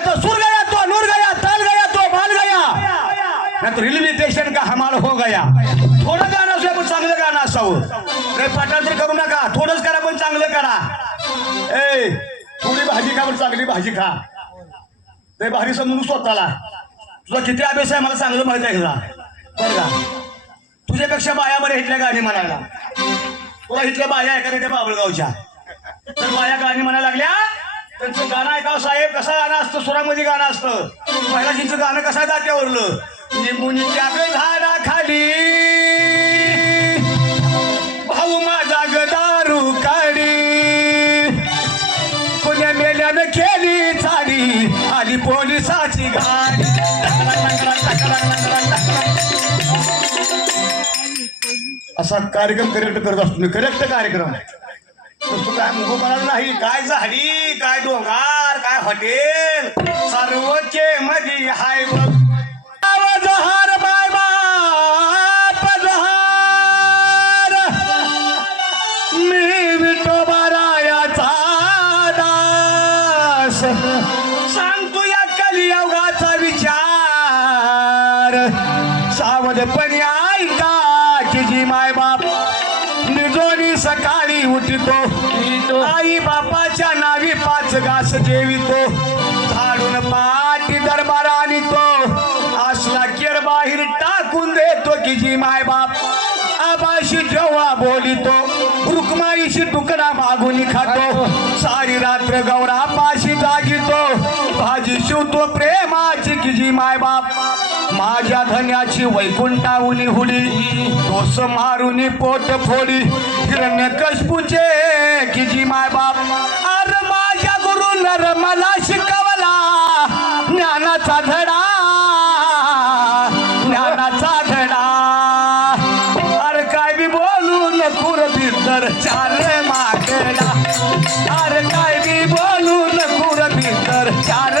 तो सुर गया तो नूर गया ताल गया तो बाल गया नाही तो रेल्वे स्टेशन का हमाल हो गया. थोडं गाणं असू पण चांगलं गाणं असावं. काही पाठांतर करू नका. थोडंच करा पण चांगलं करा. ए थोडी भाजी खा पण चांगली भाजी खा. ते भारी समजून स्वतःला. तुझा किती अभ्यास आहे मला चांगलं माहीत आहे का? बरं का? तुझ्यापेक्षा बाया बरे हिटल्या गाणी म्हणायला. तुला हिटल्या बाया एखाद्या बाबळगावच्या तर बाया गाणी म्हणायला लागल्या त्यांचं गाणं ऐकाव साहेब कसं गाणं असतं? सुरामध्ये गाणं असतं. महिलाजींचं गाणं कसं आहे दात्यावरलं निमुनीच्या झाडाखाली. भाऊ माझा गदारू काढी. कुण्या मेल्यानं केली चाली आली पोलिसाची गाडी असा कार्यक्रम करेक्ट करत असतो मी. करेक्ट कार्यक्रम नुसतं काय मुगोपणा नाही काय झाडी काय डोंगर? काय हॉटेल? सर्वोच्च मध्ये हाय बघ आवाज हार बाय बाप जहार मी विठोबारायाचा दास. सांगतो या कलियुगाचा विचार. सावधपणे ऐका की जी माय बाप निजोनी सकाळी उठतो. आई बापाच्या नावी पाच घास जेवितो. झाडून पाठी दरबार आणतो. असला केर बाहेर टाकून देतो की जी माय बाप. आबाशी जेव्हा बोलितो रुक्माईशी तुकडा मागून खातो. सारी रात्र गौरा पाशी जागितो. भाजी शिवतो प्रेमाची की जी माय बाप. माझ्या धन्याची वैकुंठाहुनी हुडी दोस मारुनी पोट फोडी हिरण्य कशपूचे किजी माय बाप अरे माझ्या गुरु नर मला शिकवला. ज्ञानाचा धडा ज्ञानाचा धडा. अरे काय बी बोलू नको तर भीतर चार मागडा अरे काय बी बोलू नको तर भीतर चार